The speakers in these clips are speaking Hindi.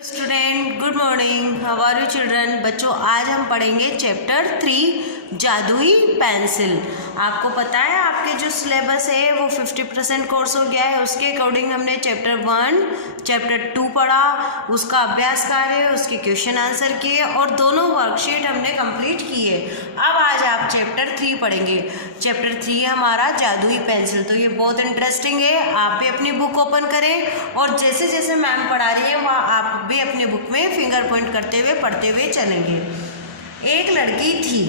Student good morning, how are you children. बच्चों आज हम पढ़ेंगे चैप्टर 3 जादुई पेंसिल। आपको पता है आपके जो सिलेबस है वो 50% कोर्स हो गया है। उसके अकॉर्डिंग हमने चैप्टर 1 चैप्टर 2 पढ़ा, उसका अभ्यास कार्य, उसके क्वेश्चन आंसर किए और दोनों वर्कशीट हमने कंप्लीट किए। अब आज आप चैप्टर 3 पढ़ेंगे। चैप्टर 3 है हमारा जादुई पेंसिल। तो ये बहुत इंटरेस्टिंग है। आप भी अपनी बुक ओपन करें और जैसे जैसे मैम पढ़ा रही है वह आप भी अपनी बुक में फिंगर पॉइंट करते हुए पढ़ते हुए चलेंगे। एक लड़की थी,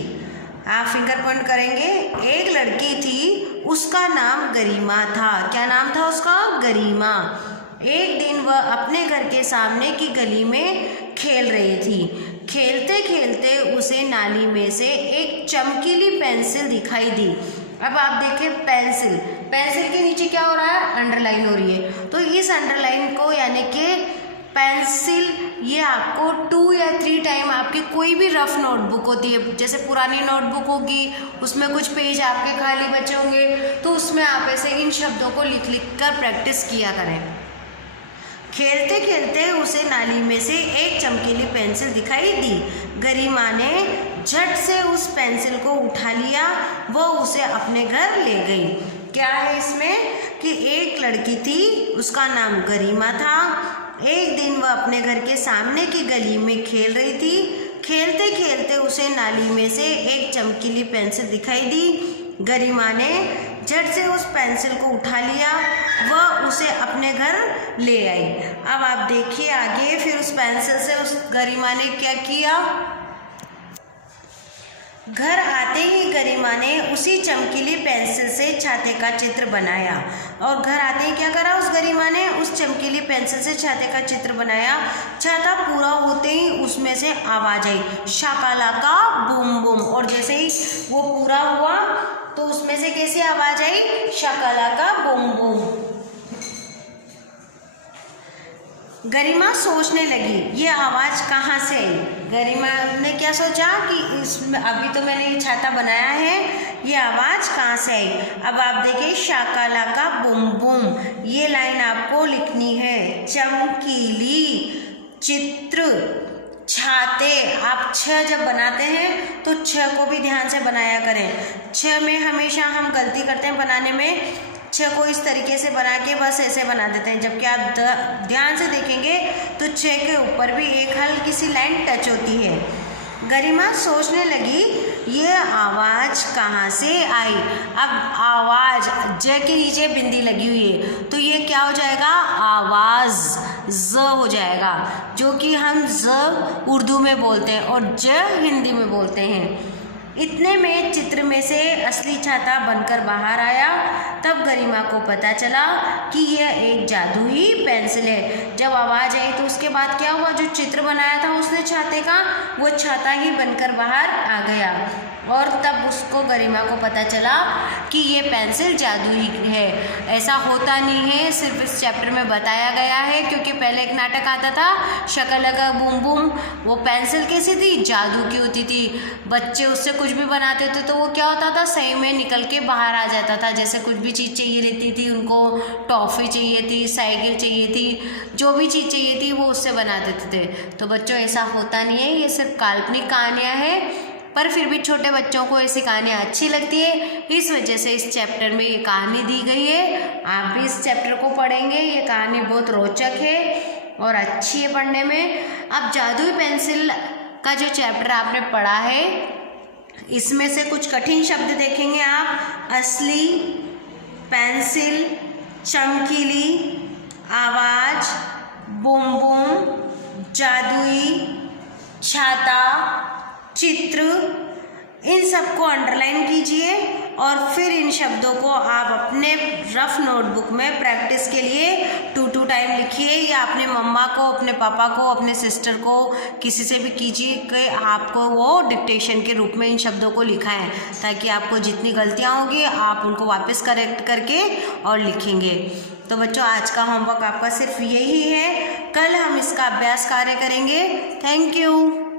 आप फिंगर पॉइंट करेंगे। एक लड़की थी, उसका नाम गरिमा था। क्या नाम था उसका? गरिमा। एक दिन वह अपने घर के सामने की गली में खेल रही थी। खेलते खेलते उसे नाली में से एक चमकीली पेंसिल दिखाई दी। अब आप देखें पेंसिल, पेंसिल के नीचे क्या हो रहा है? अंडरलाइन हो रही है। तो इस अंडरलाइन को यानी कि पेंसिल, ये आपको 2 या 3 टाइम आपकी कोई भी रफ नोटबुक होती है, जैसे पुरानी नोटबुक होगी उसमें कुछ पेज आपके खाली बचे होंगे, तो उसमें आप ऐसे इन शब्दों को लिख लिख कर प्रैक्टिस किया करें। खेलते खेलते उसे नाली में से एक चमकीली पेंसिल दिखाई दी। गरिमा ने झट से उस पेंसिल को उठा लिया, वह उसे अपने घर ले गई। क्या है इसमें कि एक लड़की थी, उसका नाम गरिमा था। एक दिन वह अपने घर के सामने की गली में खेल रही थी। खेलते खेलते उसे नाली में से एक चमकीली पेंसिल दिखाई दी। गरिमा ने झट से उस पेंसिल को उठा लिया, वह उसे अपने घर ले आई। अब आप देखिए आगे, फिर उस पेंसिल से उस गरिमा ने क्या किया। घर आते ही गरिमा ने उसी चमकीली पेंसिल से छाते का चित्र बनाया। और घर आते ही क्या करा उस गरिमा ने? उस चमकीली पेंसिल से छाते का चित्र बनाया। छाता पूरा होते ही उसमें से आवाज आई, शाकालाका बूम बूम। और जैसे ही वो पूरा हुआ तो उसमें से कैसी आवाज आई? Shakalaka boom boom. गरिमा सोचने लगी ये आवाज़ कहाँ से आई। गरिमा ने क्या सोचा कि इसमें अभी तो मैंने ये छाता बनाया है, ये आवाज़ कहाँ से आई। अब आप देखिए शाकालाका बूम बूम, ये लाइन आपको लिखनी है। चमकीली चित्र छाते, आप छ जब बनाते हैं तो छ को भी ध्यान से बनाया करें। छ में हमेशा हम गलती करते हैं बनाने में, छ को इस तरीके से बना के बस ऐसे बना देते हैं, जबकि आप ध्यान से देखेंगे तो छ के ऊपर भी एक हल्की सी लाइन टच होती है। गरिमा सोचने लगी ये आवाज़ कहाँ से आई। अब आवाज़, ज के नीचे बिंदी लगी हुई है तो ये क्या हो जाएगा? आवाज़, ज हो जाएगा, जो कि हम ज उर्दू में बोलते हैं और ज हिंदी में बोलते हैं। इतने में चित्र में से असली छाता बनकर बाहर आया। तब गरिमा को पता चला कि यह एक जादुई पेंसिल है। जब आवाज़ आई तो उसके बाद क्या हुआ? जो चित्र बनाया था उसने छाते का, वो छाता ही बनकर बाहर आ गया। और तब उसको, गरिमा को पता चला कि ये पेंसिल जादुई है। ऐसा होता नहीं है, सिर्फ इस चैप्टर में बताया गया है, क्योंकि पहले एक नाटक आता था शकलका बूम बूम। वो पेंसिल कैसी थी? जादू की होती थी। बच्चे उससे कुछ भी बनाते थे तो वो क्या होता था? सही में निकल के बाहर आ जाता था। जैसे कुछ भी चीज़ चाहिए रहती थी उनको, टॉफ़ी चाहिए थी, साइकिल चाहिए थी, जो भी चीज़ चाहिए थी वो उससे बना देते थे। तो बच्चों ऐसा होता नहीं है, ये सिर्फ काल्पनिक कहानियाँ हैं, पर फिर भी छोटे बच्चों को ऐसी कहानियाँ अच्छी लगती है, इस वजह से इस चैप्टर में ये कहानी दी गई है। आप भी इस चैप्टर को पढ़ेंगे, ये कहानी बहुत रोचक है और अच्छी है पढ़ने में। अब जादुई पेंसिल का जो चैप्टर आपने पढ़ा है, इसमें से कुछ कठिन शब्द देखेंगे आप। असली, पेंसिल, चमकीली, आवाज़, बूम बूम, जादुई, छाता, चित्र, इन सबको अंडरलाइन कीजिए और फिर इन शब्दों को आप अपने रफ नोटबुक में प्रैक्टिस के लिए 2 टाइम लिखिए, या अपने मम्मा को, अपने पापा को, अपने सिस्टर को, किसी से भी कीजिए कि आपको वो डिक्टेशन के रूप में इन शब्दों को लिखा है, ताकि आपको जितनी गलतियाँ होंगी आप उनको वापस करेक्ट करके और लिखेंगे। तो बच्चों आज का होमवर्क आपका सिर्फ यही है, कल हम इसका अभ्यास कार्य करेंगे। Thank you.